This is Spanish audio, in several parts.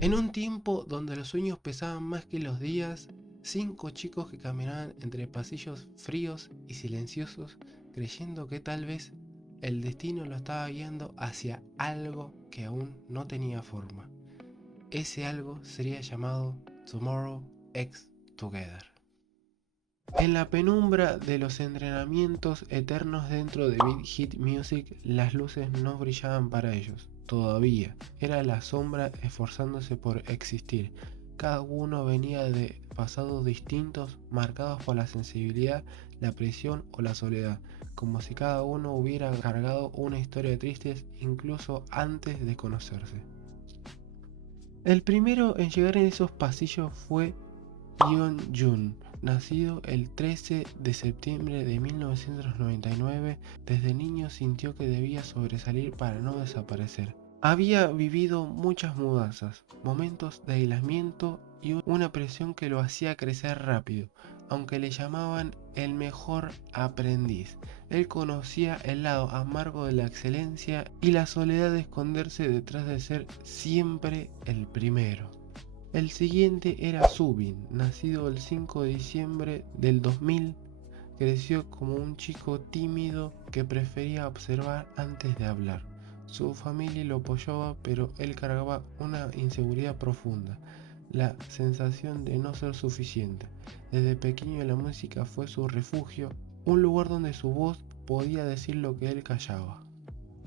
En un tiempo donde los sueños pesaban más que los días, 5 chicos que caminaban entre pasillos fríos y silenciosos, creyendo que tal vez el destino lo estaba guiando hacia algo que aún no tenía forma. Ese algo sería llamado Tomorrow X Together. En la penumbra de los entrenamientos eternos dentro de Big Hit Music, las luces no brillaban para ellos. Todavía era la sombra esforzándose por existir. Cada uno venía de pasados distintos, marcados por la sensibilidad, la presión o la soledad, como si cada uno hubiera cargado una historia de tristes incluso antes de conocerse. El primero en llegar en esos pasillos fue Yeon-jun, nacido el 13 de septiembre de 1999. Desde niño sintió que debía sobresalir para no desaparecer. Había vivido muchas mudanzas, momentos de aislamiento y una presión que lo hacía crecer rápido, aunque le llamaban el mejor aprendiz. Él conocía el lado amargo de la excelencia y la soledad de esconderse detrás de ser siempre el primero. El siguiente era Subin, nacido el 5 de diciembre del 2000. Creció como un chico tímido que prefería observar antes de hablar. Su familia lo apoyaba, pero él cargaba una inseguridad profunda, la sensación de no ser suficiente. Desde pequeño la música fue su refugio, un lugar donde su voz podía decir lo que él callaba.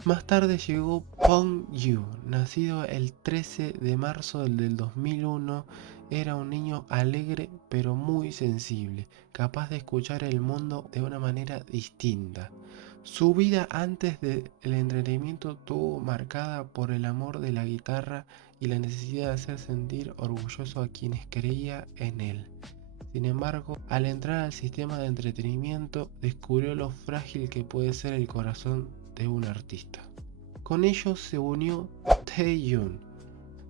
Más tarde llegó Pong Yu, nacido el 13 de marzo del 2001. Era un niño alegre pero muy sensible, capaz de escuchar el mundo de una manera distinta. Su vida antes del entretenimiento estuvo marcada por el amor de la guitarra y la necesidad de hacer sentir orgulloso a quienes creía en él. Sin embargo, al entrar al sistema de entretenimiento, descubrió lo frágil que puede ser el corazón de un artista. Con ellos se unió Taehyun,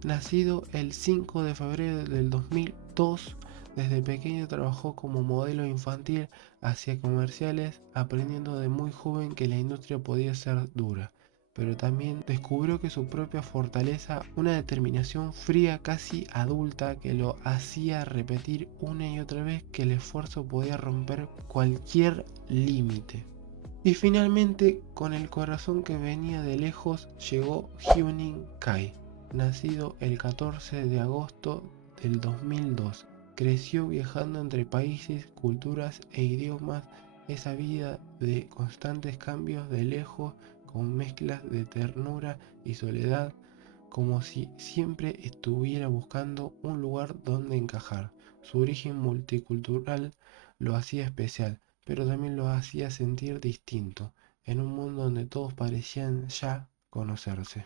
nacido el 5 de febrero del 2002. Desde pequeño trabajó como modelo infantil, hacía comerciales, aprendiendo de muy joven que la industria podía ser dura, pero también descubrió que su propia fortaleza, una determinación fría casi adulta que lo hacía repetir una y otra vez que el esfuerzo podía romper cualquier límite. Y finalmente, con el corazón que venía de lejos, llegó Hyunin Kai, nacido el 14 de agosto del 2002. Creció viajando entre países, culturas e idiomas. Esa vida de constantes cambios de lejos, con mezclas de ternura y soledad, como si siempre estuviera buscando un lugar donde encajar. Su origen multicultural lo hacía especial, pero también lo hacía sentir distinto, en un mundo donde todos parecían ya conocerse.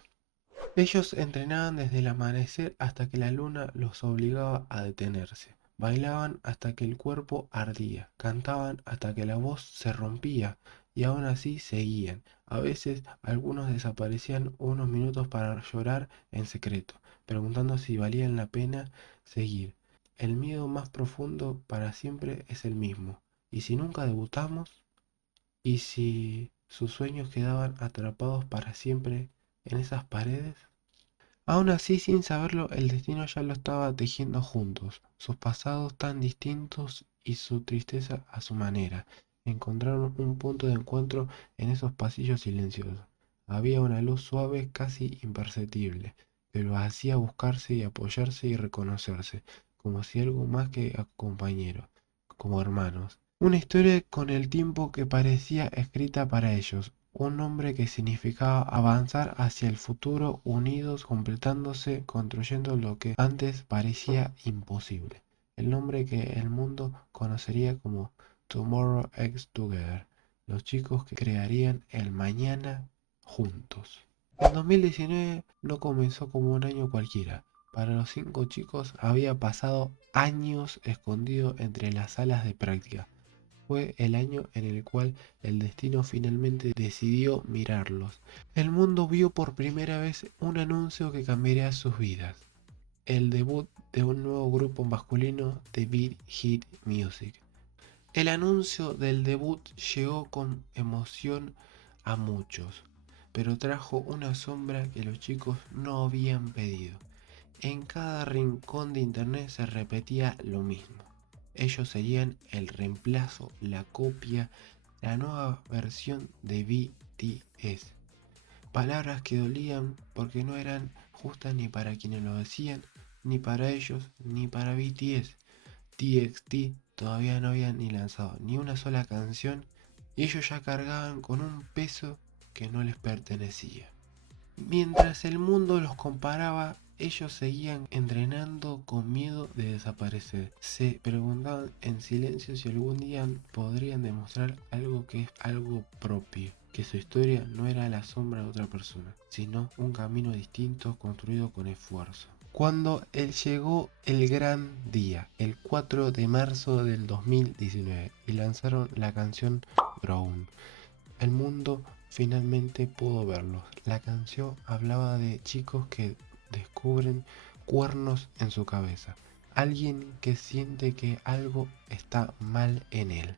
Ellos entrenaban desde el amanecer hasta que la luna los obligaba a detenerse. Bailaban hasta que el cuerpo ardía, cantaban hasta que la voz se rompía y aún así seguían. A veces algunos desaparecían unos minutos para llorar en secreto, preguntando si valía la pena seguir. El miedo más profundo para siempre es el mismo. ¿Y si nunca debutamos? ¿Y si sus sueños quedaban atrapados para siempre en esas paredes? Aún así, sin saberlo, el destino ya lo estaba tejiendo juntos, sus pasados tan distintos y su tristeza a su manera. Encontraron un punto de encuentro en esos pasillos silenciosos. Había una luz suave, casi imperceptible, que los hacía buscarse y apoyarse y reconocerse, como si algo más que compañeros, como hermanos. Una historia con el tiempo que parecía escrita para ellos, un nombre que significaba avanzar hacia el futuro unidos, completándose, construyendo lo que antes parecía imposible. El nombre que el mundo conocería como Tomorrow X Together, los chicos que crearían el mañana juntos. El 2019 no comenzó como un año cualquiera. Para los 5 chicos había pasado años escondido entre las salas de práctica. Fue el año en el cual el destino finalmente decidió mirarlos. El mundo vio por primera vez un anuncio que cambiaría sus vidas. El debut de un nuevo grupo masculino de Big Hit Music. El anuncio del debut llegó con emoción a muchos, pero trajo una sombra que los chicos no habían pedido. En cada rincón de internet se repetía lo mismo. Ellos serían el reemplazo, la copia, la nueva versión de BTS. Palabras que dolían porque no eran justas ni para quienes lo decían, ni para ellos, ni para BTS. TXT todavía no habían ni lanzado ni una sola canción y ellos ya cargaban con un peso que no les pertenecía. Mientras el mundo los comparaba, ellos seguían entrenando con miedo de desaparecer. Se preguntaban en silencio si algún día podrían demostrar algo que es algo propio, que su historia no era la sombra de otra persona, sino un camino distinto construido con esfuerzo. Cuando llegó el gran día, el 4 de marzo del 2019, y lanzaron la canción Brown, el mundo finalmente pudo verlos. La canción hablaba de chicos que descubren cuernos en su cabeza. Alguien que siente que algo está mal en él.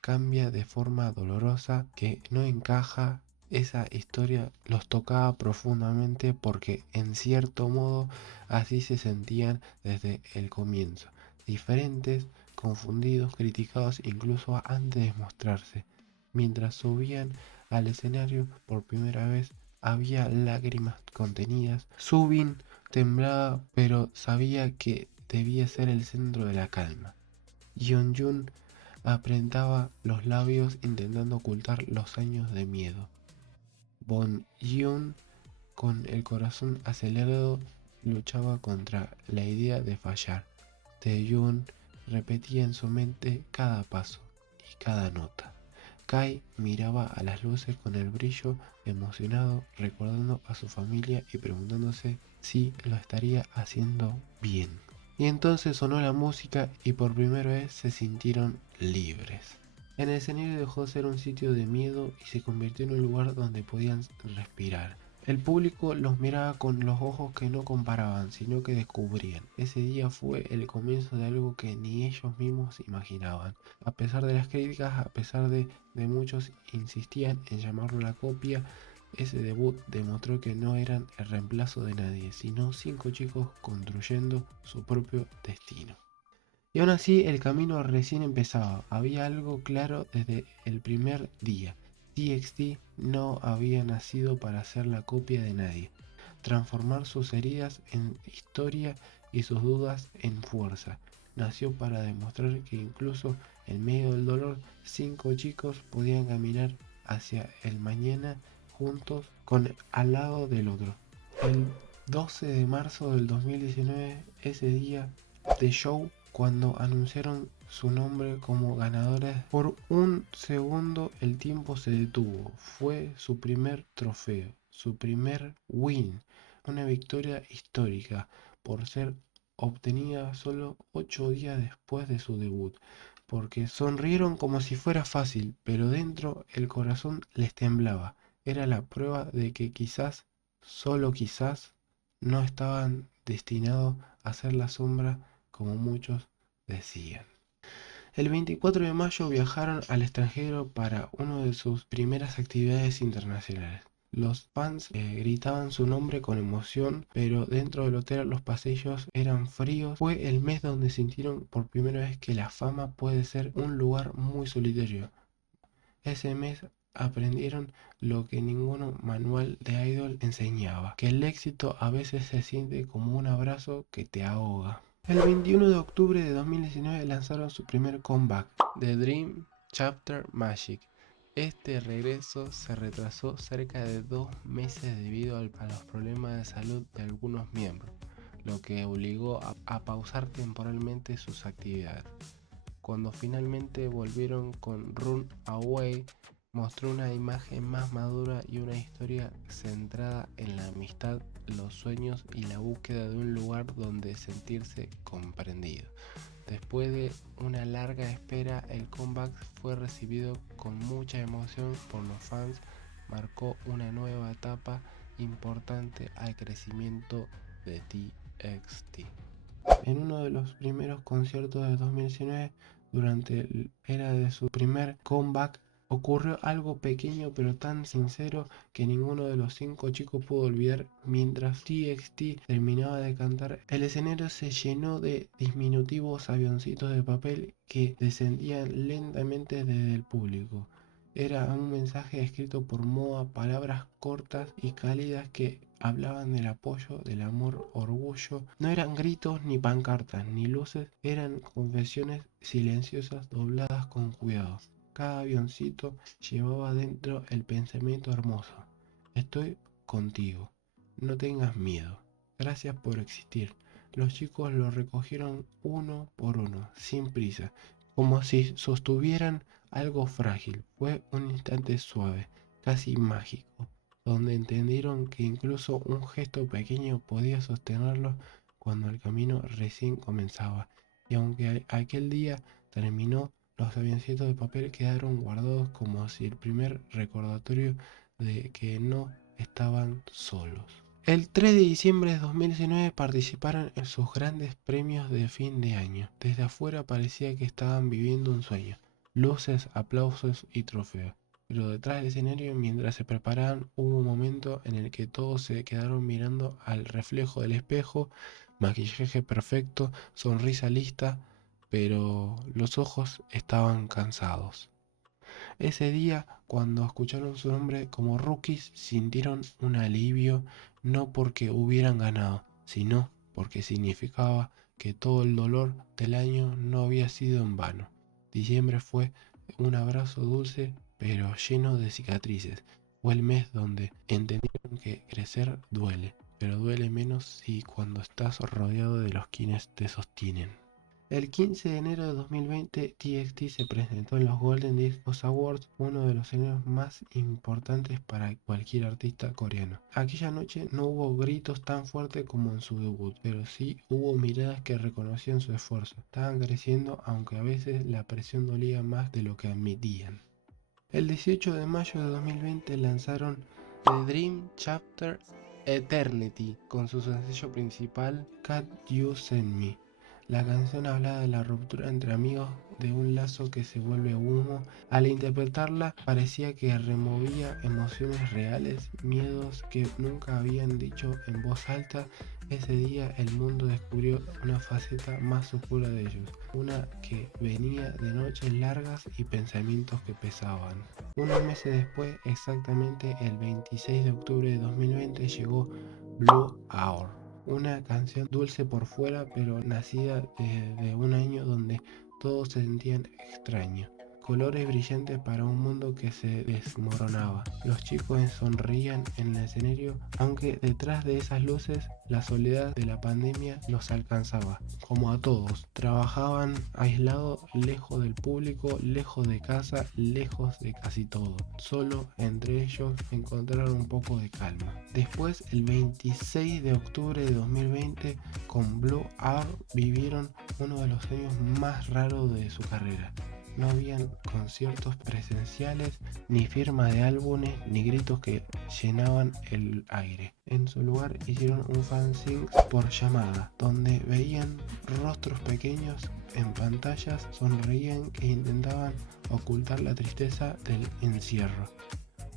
Cambia de forma dolorosa que no encaja. Esa historia los tocaba profundamente porque en cierto modo así se sentían desde el comienzo. Diferentes, confundidos, criticados incluso antes de mostrarse. Mientras subían al escenario por primera vez había lágrimas contenidas. Subin temblaba pero sabía que debía ser el centro de la calma. Yeonjun apretaba los labios intentando ocultar los años de miedo. Bon-yoon, con el corazón acelerado, luchaba contra la idea de fallar. Taehyung repetía en su mente cada paso y cada nota. Kai miraba a las luces con el brillo, emocionado, recordando a su familia y preguntándose si lo estaría haciendo bien. Y entonces sonó la música y por primera vez se sintieron libres. El escenario dejó de ser un sitio de miedo y se convirtió en un lugar donde podían respirar. El público los miraba con los ojos que no comparaban, sino que descubrían. Ese día fue el comienzo de algo que ni ellos mismos imaginaban. A pesar de las críticas, a pesar de muchos insistían en llamarlo la copia, ese debut demostró que no eran el reemplazo de nadie, sino 5 chicos construyendo su propio destino. Y aún así el camino recién empezaba, había algo claro desde el primer día. TXT no había nacido para ser la copia de nadie, transformar sus heridas en historia y sus dudas en fuerza. Nació para demostrar que incluso en medio del dolor, 5 chicos podían caminar hacia el mañana juntos con al lado del otro. El 12 de marzo del 2019, ese día de show, cuando anunciaron su nombre como ganadores, por un segundo el tiempo se detuvo. Fue su primer trofeo, su primer win, una victoria histórica por ser obtenida solo 8 días después de su debut, porque sonrieron como si fuera fácil, pero dentro el corazón les temblaba. Era la prueba de que quizás, solo quizás, no estaban destinados a ser la sombra como muchos decían. El 24 de mayo viajaron al extranjero para una de sus primeras actividades internacionales. Los fans gritaban su nombre con emoción, pero dentro del hotel los pasillos eran fríos. Fue el mes donde sintieron por primera vez que la fama puede ser un lugar muy solitario. Ese mes aprendieron lo que ningún manual de idol enseñaba, que el éxito a veces se siente como un abrazo que te ahoga. El 21 de octubre de 2019 lanzaron su primer comeback, The Dream Chapter Magic. Este regreso se retrasó cerca de 2 meses debido a los problemas de salud de algunos miembros, lo que obligó a pausar temporalmente sus actividades. Cuando finalmente volvieron con Run Away, mostró una imagen más madura y una historia centrada en la amistad, los sueños y la búsqueda de un lugar donde sentirse comprendido. Después de una larga espera, el comeback fue recibido con mucha emoción por los fans, marcó una nueva etapa importante al crecimiento de TXT. En uno de los primeros conciertos de 2019, durante era de su primer comeback, Ocurrió algo pequeño pero tan sincero que ninguno de los 5 chicos pudo olvidar. Mientras TXT terminaba de cantar, el escenario se llenó de diminutivos avioncitos de papel que descendían lentamente desde el público. Era un mensaje escrito por Moa, palabras cortas y cálidas que hablaban del apoyo, del amor, orgullo. No eran gritos, ni pancartas, ni luces, eran confesiones silenciosas dobladas con cuidado. Cada avioncito llevaba dentro el pensamiento hermoso: estoy contigo, no tengas miedo, gracias por existir. Los chicos lo recogieron uno por uno, sin prisa, como si sostuvieran algo frágil. Fue un instante suave, casi mágico, donde entendieron que incluso un gesto pequeño podía sostenerlos cuando el camino recién comenzaba. Y aunque aquel día terminó, los avioncitos de papel quedaron guardados como si el primer recordatorio de que no estaban solos. El 3 de diciembre de 2019 participaron en sus grandes premios de fin de año. Desde afuera parecía que estaban viviendo un sueño. Luces, aplausos y trofeos. Pero detrás del escenario, mientras se preparaban, hubo un momento en el que todos se quedaron mirando al reflejo del espejo. Maquillaje perfecto, sonrisa lista, pero los ojos estaban cansados. Ese día, cuando escucharon su nombre como rookies, sintieron un alivio, no porque hubieran ganado, sino porque significaba que todo el dolor del año no había sido en vano. Diciembre fue un abrazo dulce, pero lleno de cicatrices. Fue el mes donde entendieron que crecer duele, pero duele menos si cuando estás rodeado de los quienes te sostienen. El 15 de enero de 2020, TXT se presentó en los Golden Discs Awards, uno de los eventos más importantes para cualquier artista coreano. Aquella noche no hubo gritos tan fuertes como en su debut, pero sí hubo miradas que reconocían su esfuerzo. Estaban creciendo, aunque a veces la presión dolía más de lo que admitían. El 18 de mayo de 2020 lanzaron The Dream Chapter Eternity con su sencillo principal Can't You Send Me. La canción hablaba de la ruptura entre amigos, de un lazo que se vuelve humo. Al interpretarla parecía que removía emociones reales, miedos que nunca habían dicho en voz alta. Ese día el mundo descubrió una faceta más oscura de ellos, una que venía de noches largas y pensamientos que pesaban. Unos meses después, exactamente el 26 de octubre de 2020, llegó Blue Hour. Una canción dulce por fuera, pero nacida desde un año donde todos se sentían extraños. Colores brillantes para un mundo que se desmoronaba. Los chicos sonreían en el escenario, aunque detrás de esas luces la soledad de la pandemia los alcanzaba. Como a todos, trabajaban aislados, lejos del público, lejos de casa, lejos de casi todo. Solo entre ellos encontraron un poco de calma. Después, el 26 de octubre de 2020, con Blue Hour vivieron uno de los años más raros de su carrera. No habían conciertos presenciales, ni firma de álbumes, ni gritos que llenaban el aire. En su lugar hicieron un fanzine por llamada, donde veían rostros pequeños en pantallas, sonreían e intentaban ocultar la tristeza del encierro.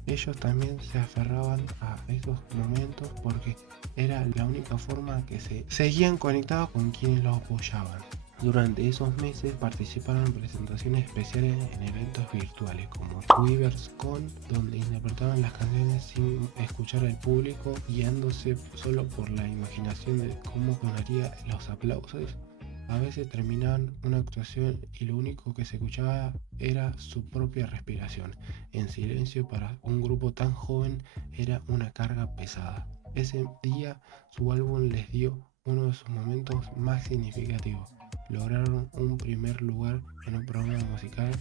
Ellos también se aferraban a esos momentos porque era la única forma que se seguían conectados con quienes los apoyaban. Durante esos meses participaron en presentaciones especiales en eventos virtuales como Weavers Con, donde interpretaban las canciones sin escuchar al público, guiándose solo por la imaginación de cómo sonarían los aplausos. A veces terminaban una actuación y lo único que se escuchaba era su propia respiración. En silencio, para un grupo tan joven era una carga pesada. Ese día su álbum les dio uno de sus momentos más significativos. Lograron un primer lugar en un programa musical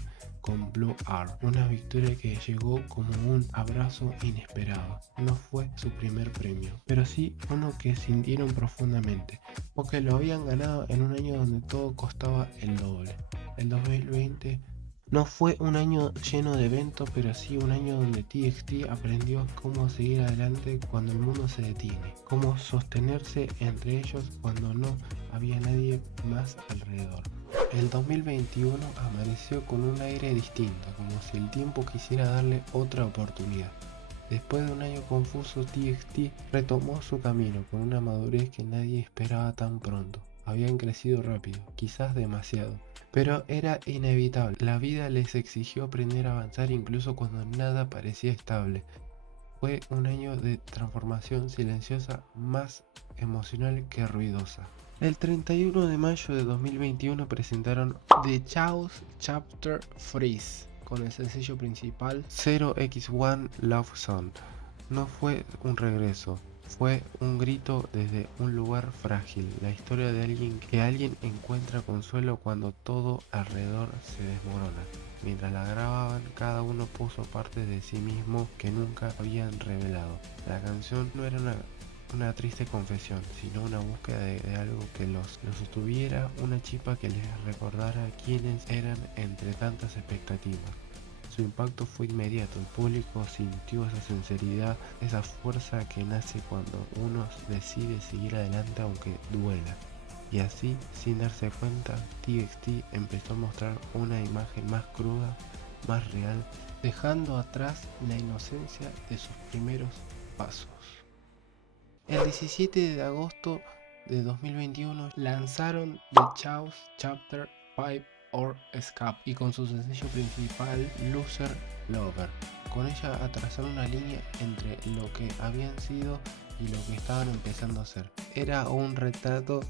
con Blue Hour, una victoria que llegó como un abrazo inesperado. No fue su primer premio, pero sí uno que sintieron profundamente, porque lo habían ganado en un año donde todo costaba el doble. El 2020 No fue un año lleno de eventos, pero sí un año donde TXT aprendió cómo seguir adelante cuando el mundo se detiene, cómo sostenerse entre ellos cuando no había nadie más alrededor. El 2021 amaneció con un aire distinto, como si el tiempo quisiera darle otra oportunidad. Después de un año confuso, TXT retomó su camino con una madurez que nadie esperaba tan pronto. Habían crecido rápido, quizás demasiado, pero era inevitable. La vida les exigió aprender a avanzar incluso cuando nada parecía estable. Fue un año de transformación silenciosa, más emocional que ruidosa. El 31 de mayo de 2021 presentaron The Chaos Chapter Freeze con el sencillo principal 0x1 Love Song. No fue un regreso, fue un grito desde un lugar frágil, la historia de alguien encuentra consuelo cuando todo alrededor se desmorona. Mientras la grababan, cada uno puso partes de sí mismo que nunca habían revelado. La canción no era una triste confesión, sino una búsqueda de algo que los sostuviera, una chispa que les recordara quiénes eran entre tantas expectativas. Su impacto fue inmediato, el público sintió esa sinceridad, esa fuerza que nace cuando uno decide seguir adelante aunque duela. Y así, sin darse cuenta, TXT empezó a mostrar una imagen más cruda, más real, dejando atrás la inocencia de sus primeros pasos. El 17 de agosto de 2021 lanzaron The Chaos Chapter 5 or Escape y con su sencillo principal Loser Lover. Con ella atrazaron una línea entre lo que habían sido y lo que estaban empezando a hacer. Era un retrato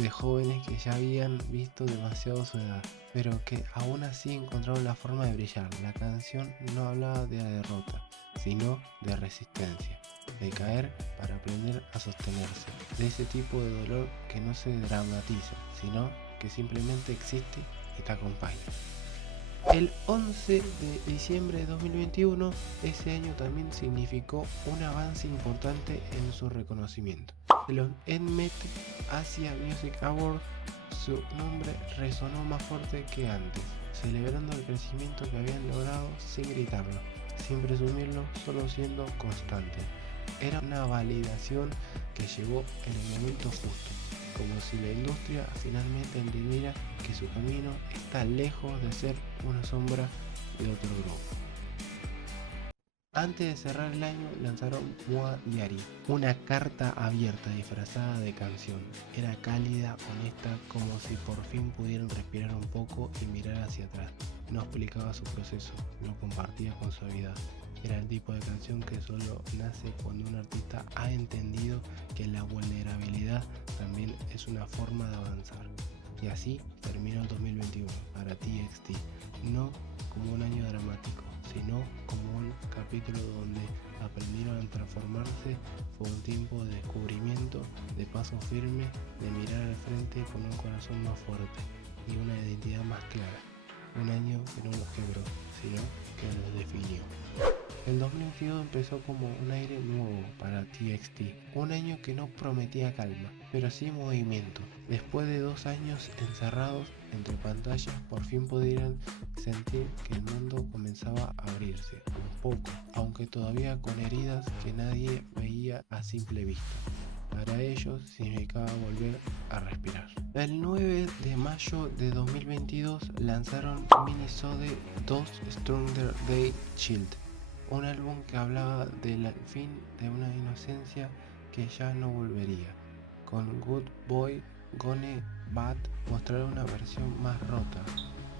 de jóvenes que ya habían visto demasiado su edad, pero que aún así encontraron la forma de brillar. La canción no hablaba de la derrota, sino de resistencia, de caer para aprender a sostenerse, de ese tipo de dolor que no se dramatiza, sino que simplemente existe y te acompaña. El 11 de diciembre de 2021, ese año también significó un avance importante en su reconocimiento. En los Mnet Asia Music Awards, su nombre resonó más fuerte que antes, celebrando el crecimiento que habían logrado sin gritarlo, sin presumirlo, solo siendo constante. Era una validación que llegó en el momento justo, como si la industria finalmente entendiera que su camino está lejos de ser una sombra de otro grupo. Antes de cerrar el año lanzaron Moi Diary, una carta abierta disfrazada de canción. Era cálida, honesta, como si por fin pudieran respirar un poco y mirar hacia atrás. No explicaba su proceso, lo compartía con suavidad. Era el tipo de canción que solo nace cuando un artista ha entendido que la vulnerabilidad también es una forma de avanzar. Y así terminó el 2021 para TXT, no como un año dramático, sino como un capítulo donde aprendieron a transformarse. Fue un tiempo de descubrimiento, de paso firme, de mirar al frente con un corazón más fuerte y una identidad más clara. Un año que no los quebró, sino que los definió. El 2022 empezó como un aire nuevo para TXT, un año que no prometía calma, pero sí movimiento. Después de 2 años encerrados entre pantallas, por fin pudieron sentir que el mundo comenzaba a abrirse, un poco, aunque todavía con heridas que nadie veía a simple vista. Para ellos significaba volver a respirar. El 9 de mayo de 2022 lanzaron Minisode 2 Stronger Day Child, un álbum que hablaba del fin de una inocencia que ya no volvería. Con Good Boy Gone Bad mostraron una versión más rota,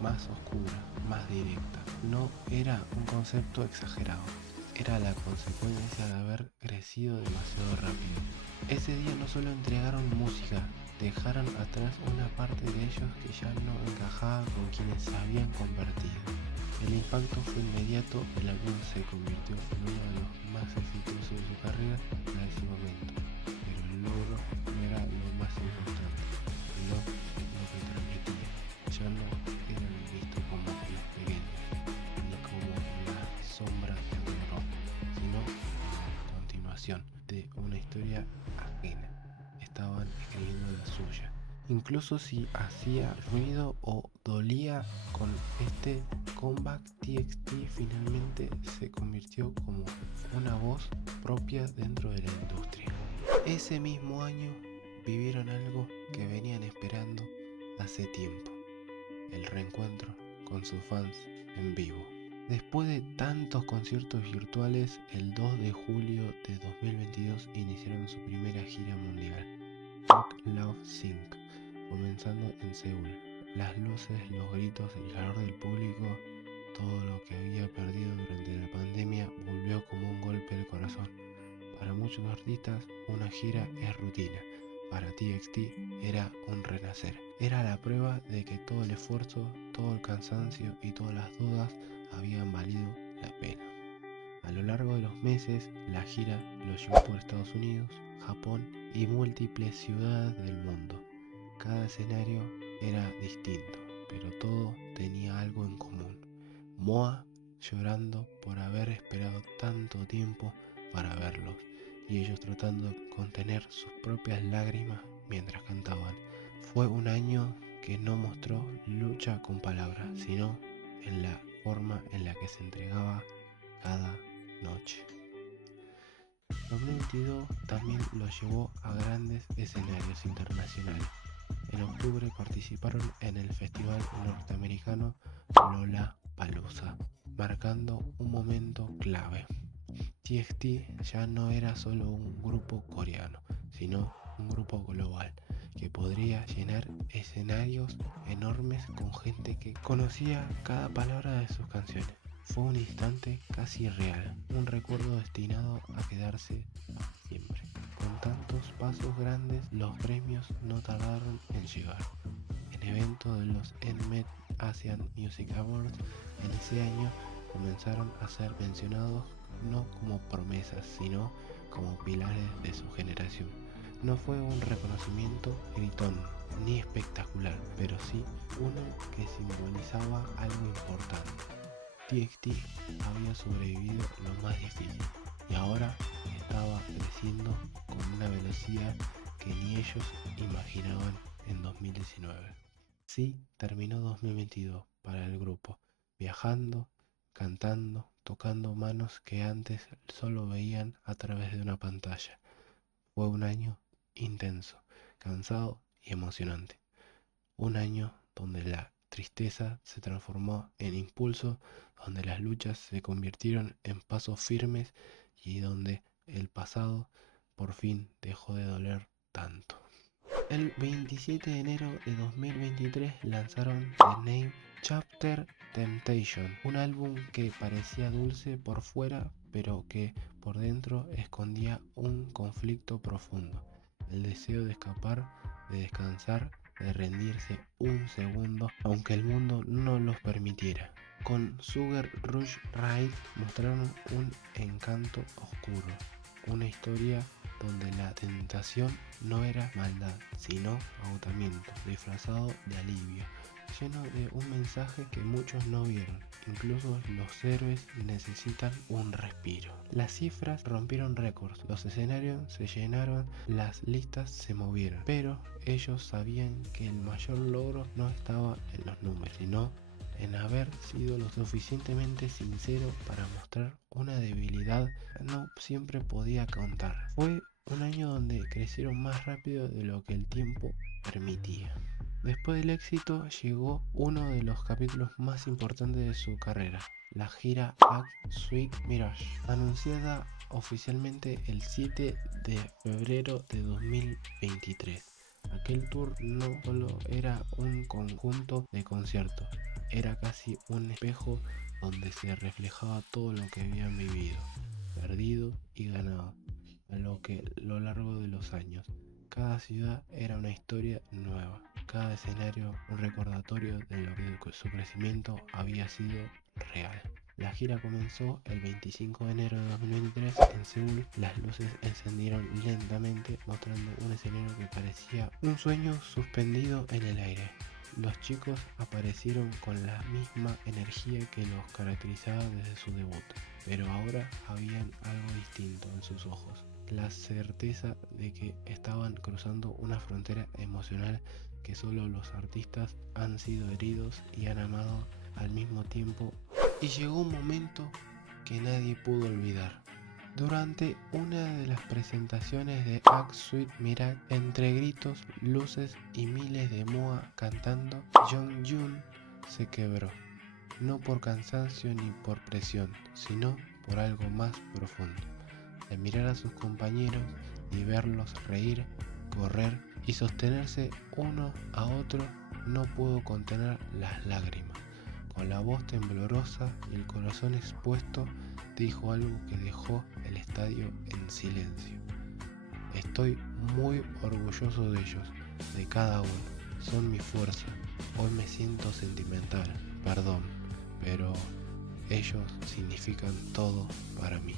más oscura, más directa. No era un concepto exagerado, era la consecuencia de haber crecido demasiado rápido. Ese día no solo entregaron música, dejaron atrás una parte de ellos que ya no encajaba con quienes se habían convertido. El impacto fue inmediato, el álbum se convirtió en uno de los más exitosos de su carrera en ese momento, pero el logro no era lo más importante, sino lo que transmitía. Ya no eran vistos como los pequeños, ni como la sombra de un error, sino como la continuación de una historia ajena. Estaban escribiendo la suya, incluso si hacía ruido o dolía. Con este comeback, TXT finalmente se convirtió como una voz propia dentro de la industria. Ese mismo año vivieron algo que venían esperando hace tiempo: el reencuentro con sus fans en vivo. Después de tantos conciertos virtuales, el 2 de julio de 2022 iniciaron su primera gira mundial, Rock Love Sync, comenzando en Seúl. Las luces, los gritos, el calor del público, todo lo que había perdido durante la pandemia volvió como un golpe al corazón. Para muchos artistas, una gira es rutina. Para TXT era un renacer. Era la prueba de que todo el esfuerzo, todo el cansancio y todas las dudas habían valido la pena. A lo largo de los meses, la gira los llevó por Estados Unidos, Japón y múltiples ciudades del mundo. Cada escenario era distinto, pero todo tenía algo en común: Moa llorando por haber esperado tanto tiempo para verlos, y ellos tratando de contener sus propias lágrimas mientras cantaban. Fue un año que no mostró lucha con palabras, sino en la forma en la que se entregaba cada noche. 2022 también los llevó a grandes escenarios internacionales. En octubre participaron en el festival norteamericano Lollapalooza, marcando un momento clave. TXT ya no era solo un grupo coreano, sino un grupo global que podría llenar escenarios enormes con gente que conocía cada palabra de sus canciones. Fue un instante casi real, un recuerdo destinado a quedarse para siempre. Con tantos pasos grandes, los premios no tardaron en llegar. En evento de los NMET Asian Music Awards en ese año comenzaron a ser mencionados no como promesas, sino como pilares de su generación. No fue un reconocimiento gritón ni espectacular, pero sí uno que simbolizaba algo importante. TXT había sobrevivido lo más difícil y ahora estaba creciendo con una velocidad que ni ellos imaginaban en 2019. Sí, terminó 2022 para el grupo, viajando, cantando, tocando manos que antes solo veían a través de una pantalla. Fue un año intenso, cansado y emocionante. Un año donde la tristeza se transformó en impulso, donde las luchas se convirtieron en pasos firmes y donde el pasado por fin dejó de doler tanto. El 27 de enero de 2023 lanzaron The Name Chapter Temptation, un álbum que parecía dulce por fuera, pero que por dentro escondía un conflicto profundo: el deseo de escapar, de descansar, de rendirse un segundo, aunque el mundo no los permitiera. Con Sugar Rush Ride mostraron un encanto oscuro, una historia donde la tentación no era maldad, sino agotamiento, disfrazado de alivio, lleno de un mensaje que muchos no vieron: incluso los héroes necesitan un respiro. Las cifras rompieron récords, los escenarios se llenaron, las listas se movieron, pero ellos sabían que el mayor logro no estaba en los números, sino en haber sido lo suficientemente sincero para mostrar una debilidad que no siempre podía contar. Fue un año donde crecieron más rápido de lo que el tiempo permitía. Después del éxito llegó uno de los capítulos más importantes de su carrera: la gira Act Sweet Mirage, anunciada oficialmente el 7 de febrero de 2023. Aquel tour no solo era un conjunto de conciertos, era casi un espejo donde se reflejaba todo lo que habían vivido, perdido y ganado a lo largo de los años. Cada ciudad era una historia nueva, cada escenario un recordatorio de lo que su crecimiento había sido real. La gira comenzó el 25 de enero de 2023 en Seúl. Las luces encendieron lentamente, mostrando un escenario que parecía un sueño suspendido en el aire. Los chicos aparecieron con la misma energía que los caracterizaba desde su debut, pero ahora había algo distinto en sus ojos: la certeza de que estaban cruzando una frontera emocional que solo los artistas han sido heridos y han amado al mismo tiempo. Y llegó un momento que nadie pudo olvidar. Durante una de las presentaciones de Act Sweet Miracle, entre gritos, luces y miles de MOA cantando, Jonghyun se quebró. No por cansancio ni por presión, sino por algo más profundo. De mirar a sus compañeros y verlos reír, correr y sostenerse uno a otro, no pudo contener las lágrimas. Con la voz temblorosa y el corazón expuesto, dijo algo que dejó el estadio en silencio. Estoy muy orgulloso de ellos, de cada uno. Son mi fuerza. Hoy me siento sentimental, perdón, pero ellos significan todo para mí.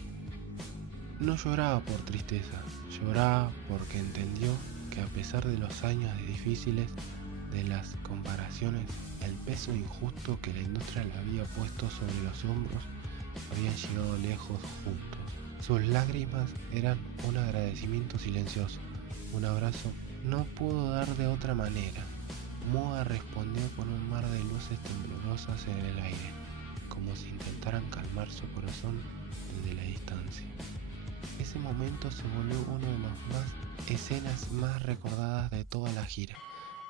No lloraba por tristeza, lloraba porque entendió que a pesar de los años difíciles, de las comparaciones, el peso injusto que la industria le había puesto sobre los hombros, habían llegado lejos juntos. Sus lágrimas eran un agradecimiento silencioso, un abrazo. No pudo dar de otra manera. MOA respondió con un mar de luces temblorosas en el aire, como si intentaran calmar su corazón desde la distancia. Ese momento se volvió uno de las escenas más recordadas de toda la gira,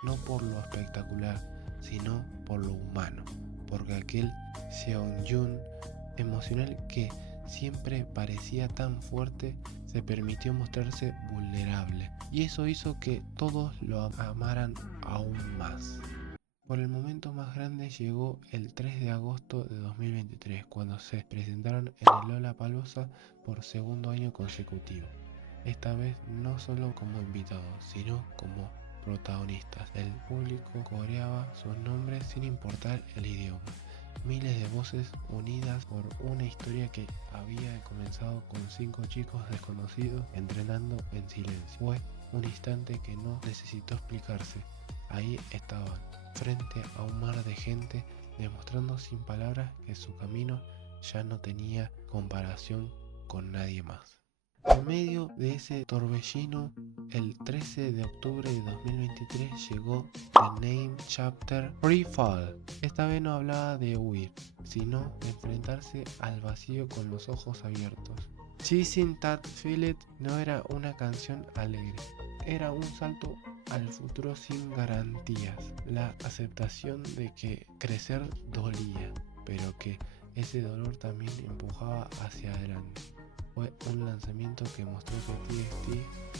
no por lo espectacular, sino por lo humano, porque aquel Seongjun emocional que siempre parecía tan fuerte se permitió mostrarse vulnerable, y eso hizo que todos lo amaran aún más. Por el momento más grande llegó el 3 de agosto de 2023, cuando se presentaron en el Lollapalooza por segundo año consecutivo. Esta vez no solo como invitados, sino como protagonistas. El público coreaba sus nombres sin importar el idioma. Miles de voces unidas por una historia que había comenzado con 5 chicos desconocidos entrenando en silencio. Fue un instante que no necesitó explicarse. Ahí estaban, frente a un mar de gente, demostrando sin palabras que su camino ya no tenía comparación con nadie más. En medio de ese torbellino, el 13 de octubre de 2023 llegó The Name Chapter Free Fall. Esta vez no hablaba de huir, sino de enfrentarse al vacío con los ojos abiertos. Chasing That Feeling no era una canción alegre, era un salto al futuro sin garantías, la aceptación de que crecer dolía, pero que ese dolor también empujaba hacia adelante. Fue un lanzamiento que mostró que TXT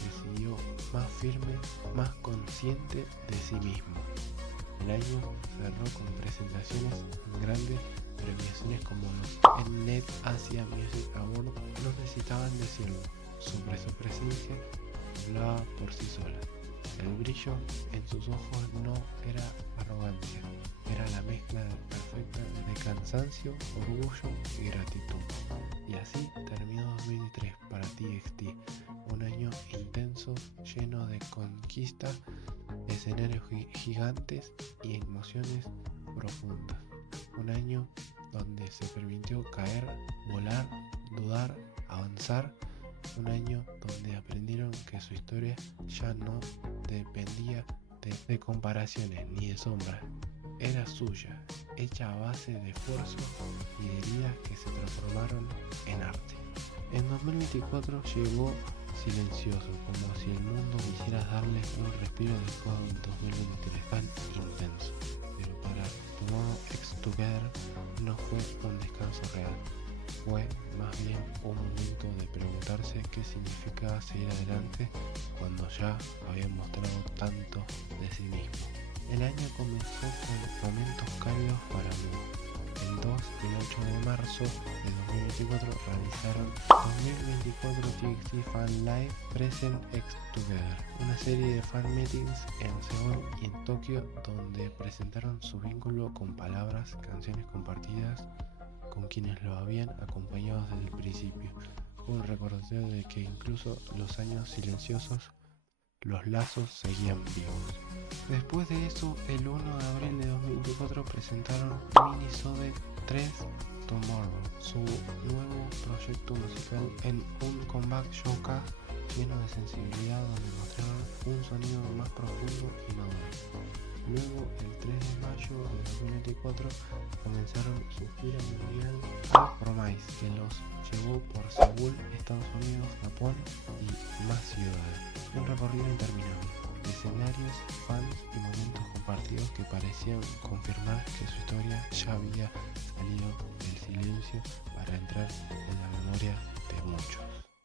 decidió más firme, más consciente de sí mismo. El año cerró con presentaciones en grandes premiaciones como los Mnet Asia Music Awards. No necesitaban decirlo, su presencia hablaba por sí sola. El brillo en sus ojos no era arrogancia, era la mezcla perfecta de cansancio, orgullo y gratitud. Y así terminó 2023 para TXT, un año intenso, lleno de conquistas, escenarios gigantes y emociones profundas. Un año donde se permitió caer, volar, dudar, avanzar. Un año donde aprendieron que su historia ya no dependía de comparaciones ni de sombras. Era suya, hecha a base de esfuerzo y de heridas que se transformaron en arte. En 2024 llegó silencioso, como si el mundo quisiera darle un respiro después de un 2023 tan intenso. Pero para Tomorrow X Together no fue un descanso real. Fue más bien un momento de preguntarse qué significaba seguir adelante cuando ya había mostrado tanto de sí mismo. El año comenzó con momentos cálidos para MOA. El 2 y el 8 de marzo de 2024 realizaron 2024 TXT Fan Live Present X Together, una serie de fan meetings en Seúl y en Tokio donde presentaron su vínculo con palabras, canciones compartidas con quienes lo habían acompañado desde el principio. Un recordatorio de que incluso los años silenciosos, los lazos seguían vivos. Después de eso, el 1 de abril de 2024 presentaron Minisode 3 Tomorrow, su nuevo proyecto musical en un comeback showcase lleno de sensibilidad donde mostraba un sonido más profundo y maduro. Luego, el 3 de mayo de 2024, comenzaron su gira mundial A Promise, que los llevó por Seúl, Estados Unidos, Japón y más ciudades. Un recorrido interminable de escenarios, fans y momentos compartidos que parecían confirmar que su historia ya había salido del silencio para entrar en la memoria de muchos.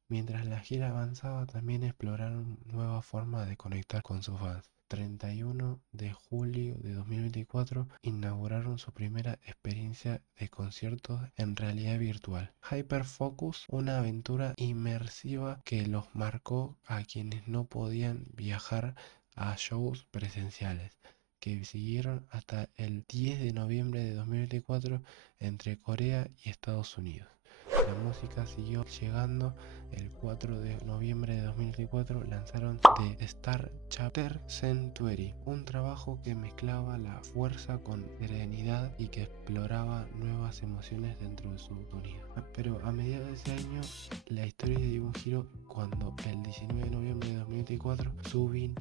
Mientras la gira avanzaba, también exploraron nuevas formas de conectar con sus fans. 31 de julio de 2024 inauguraron su primera experiencia de conciertos en realidad virtual, Hyperfocus, una aventura inmersiva que los marcó a quienes no podían viajar a shows presenciales, que siguieron hasta el 10 de noviembre de 2024 entre Corea y Estados Unidos. La música siguió llegando. El 4 de noviembre de 2024 lanzaron The Star Chapter Century, un trabajo que mezclaba la fuerza con serenidad y que exploraba nuevas emociones dentro de su sonido. Pero a mediados de ese año la historia dio un giro cuando el 19 de noviembre de 2024 Subin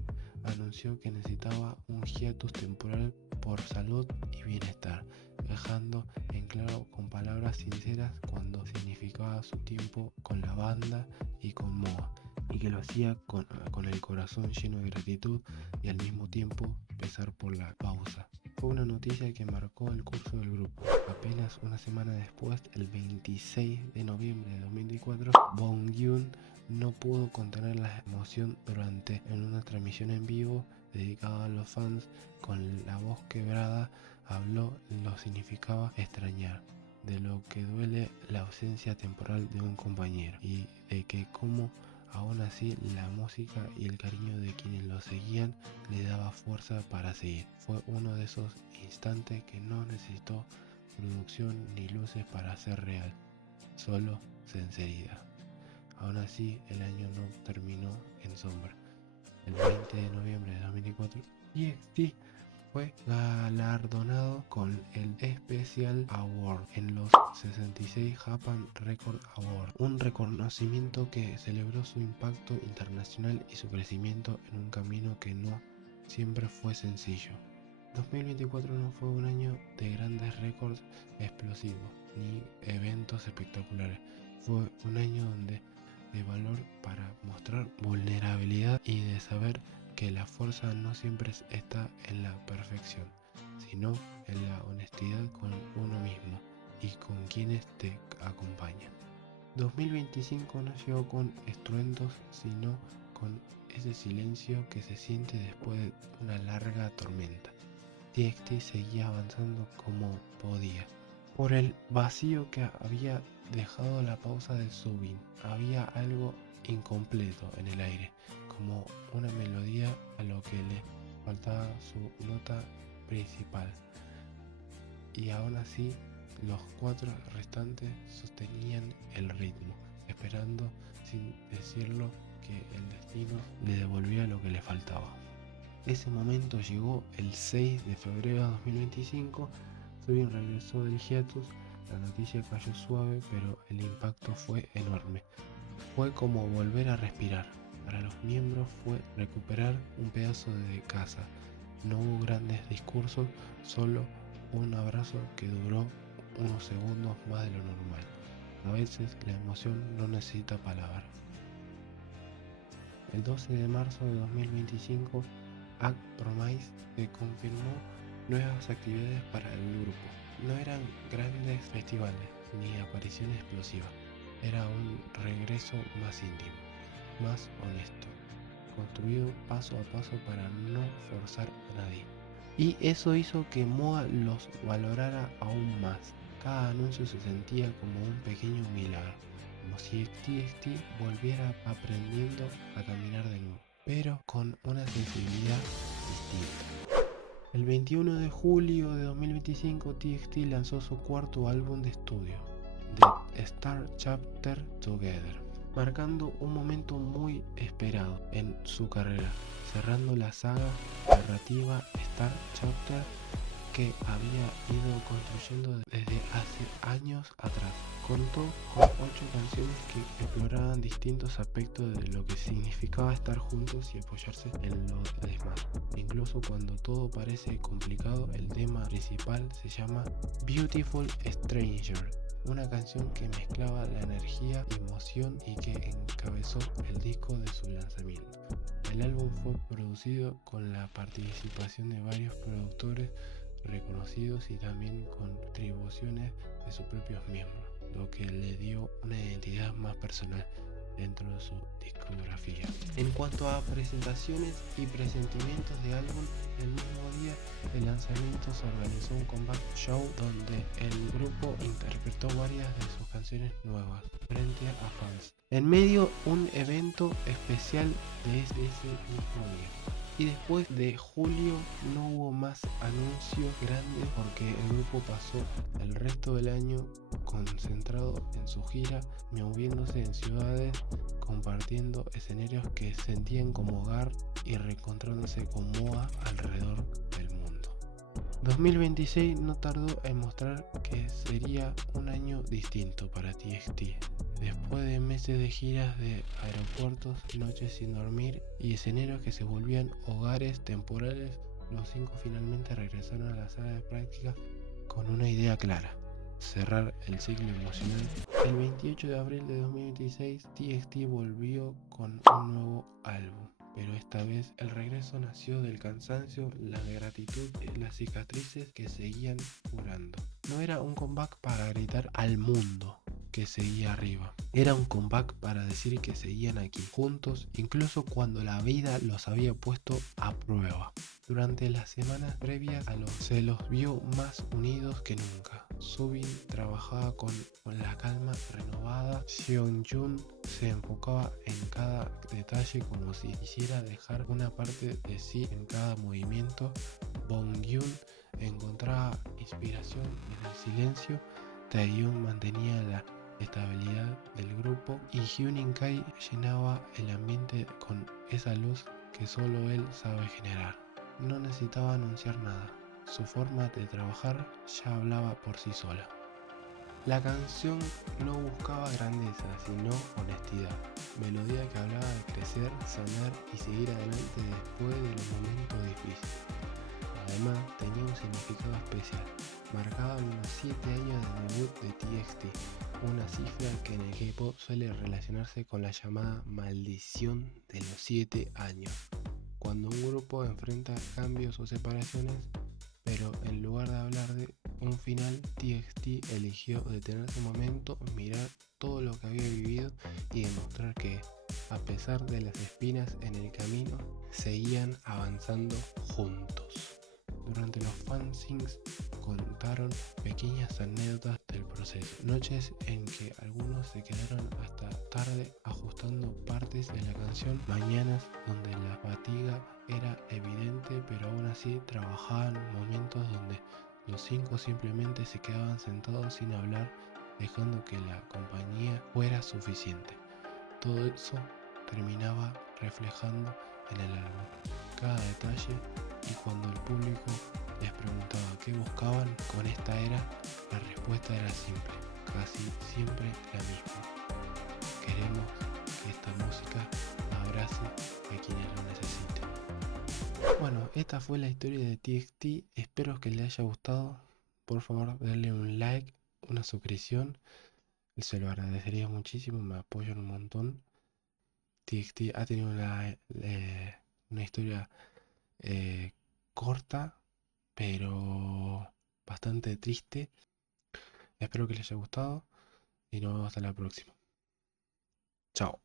anunció que necesitaba un hiatus temporal por salud y bienestar, dejando en claro con palabras sinceras cuando significaba su tiempo con la banda y con MOA, y que lo hacía con el corazón lleno de gratitud y al mismo tiempo pesar por la pausa. Fue una noticia que marcó el curso del grupo. Apenas una semana después, el 26 de noviembre de 2024, Bonghyun no pudo contener la emoción en una transmisión en vivo dedicada a los fans. Con la voz quebrada habló lo significaba extrañar, de lo que duele la ausencia temporal de un compañero y de que como aún así la música y el cariño de quienes lo seguían le daba fuerza para seguir. Fue uno de esos instantes que no necesitó producción ni luces para ser real, solo sinceridad. Aún así, el año no terminó en sombra. El 20 de noviembre de 2004, TXT fue galardonado con el Special Award en los 66 Japan Record Awards, un reconocimiento que celebró su impacto internacional y su crecimiento en un camino que no siempre fue sencillo. 2024 no fue un año de grandes récords explosivos ni eventos espectaculares, fue un año de valor para mostrar vulnerabilidad y de saber que la fuerza no siempre está en la perfección, sino en la honestidad con uno mismo y con quienes te acompañan. 2025 no llegó con estruendos, sino con ese silencio que se siente después de una larga tormenta. TXT seguía avanzando como podía, por el vacío que había dejado la pausa de Subin. Había algo incompleto en el aire, como una melodía a lo que le faltaba su nota principal. Y aún así, los 4 restantes sostenían el ritmo, esperando sin decirlo que el destino le devolvía lo que le faltaba. Ese momento llegó el 6 de febrero de 2025. Subin regresó del hiatus. La noticia cayó suave, pero el impacto fue enorme. Fue como volver a respirar. Para los miembros fue recuperar un pedazo de casa. No hubo grandes discursos, solo un abrazo que duró unos segundos más de lo normal. A veces la emoción no necesita palabras. El 12 de marzo de 2025, A Promise se confirmó nuevas actividades para el grupo. No eran grandes festivales ni apariciones explosivas, era un regreso más íntimo, más honesto, construido paso a paso para no forzar a nadie. Y eso hizo que MOA los valorara aún más. Cada anuncio se sentía como un pequeño milagro, como si TXT volviera aprendiendo a caminar de nuevo, pero con una sensibilidad distinta. El 21 de julio de 2025, TXT lanzó su cuarto álbum de estudio, The Star Chapter Together, marcando un momento muy esperado en su carrera, cerrando la saga narrativa Star Chapter que había ido construyendo desde hace años atrás, contó con 8 canciones que exploraban distintos aspectos de lo que significaba estar juntos y apoyarse en los demás. Incluso cuando todo parece complicado, el tema principal se llama Beautiful Stranger, una canción que mezclaba la energía, emoción y que encabezó el disco de su lanzamiento. El álbum fue producido con la participación de varios productores reconocidos y también con contribuciones de sus propios miembros, lo que le dio una identidad más personal dentro de su discografía. En cuanto a presentaciones y presentimientos de álbum, el mismo día del lanzamiento se organizó un comeback show donde el grupo interpretó varias de sus canciones nuevas frente a fans. En medio un evento especial de ese mismo día. Y después de julio no hubo más anuncios grandes porque el grupo pasó el resto del año concentrado en su gira, moviéndose en ciudades, compartiendo escenarios que sentían como hogar y reencontrándose con Moa alrededor del mundo. 2026 no tardó en mostrar que sería un año distinto para TXT. Después de meses de giras de aeropuertos, noches sin dormir y escenarios que se volvían hogares temporales, los 5 finalmente regresaron a la sala de práctica con una idea clara: cerrar el ciclo emocional. El 28 de abril de 2026, TXT volvió con un nuevo álbum, pero esta vez el regreso nació del cansancio, la gratitud y las cicatrices que seguían curando. No era un comeback para gritar al mundo que seguía arriba. Era un comeback para decir que seguían aquí, juntos, incluso cuando la vida los había puesto a prueba. Durante las semanas previas se los vio más unidos que nunca. Subin trabajaba con la calma renovada. Seonjun se enfocaba en cada detalle como si quisiera dejar una parte de sí en cada movimiento. Bonghyun encontraba inspiración en el silencio. Taehyung mantenía la estabilidad del grupo y Hyun Kai llenaba el ambiente con esa luz que solo él sabe generar. No necesitaba anunciar nada, su forma de trabajar ya hablaba por sí sola. La canción no buscaba grandeza, sino honestidad, melodía que hablaba de crecer, sanar y seguir adelante después de los momentos difíciles. Además, tenía un significado especial. Marcaban los 7 años de debut de TXT, una cifra que en el K-pop suele relacionarse con la llamada maldición de los 7 años, cuando un grupo enfrenta cambios o separaciones, pero en lugar de hablar de un final, TXT eligió detenerse un momento, mirar todo lo que había vivido y demostrar que, a pesar de las espinas en el camino, seguían avanzando juntos. Durante los fanzines contaron pequeñas anécdotas del proceso, noches en que algunos se quedaron hasta tarde ajustando partes de la canción, mañanas donde la fatiga era evidente pero aún así trabajaban, momentos donde los 5 simplemente se quedaban sentados sin hablar, dejando que la compañía fuera suficiente. Todo eso terminaba reflejando en el álbum cada detalle, y cuando el público les preguntaba qué buscaban con esta era, la respuesta era simple, casi siempre la misma: queremos que esta música abrace a quienes lo necesiten. Bueno, esta fue la historia de TXT, espero que les haya gustado. Por favor, denle un like, una suscripción, se lo agradecería muchísimo, me apoyan un montón. TXT ha tenido una historia corta, pero bastante triste. Espero que les haya gustado y nos vemos hasta la próxima. Chao.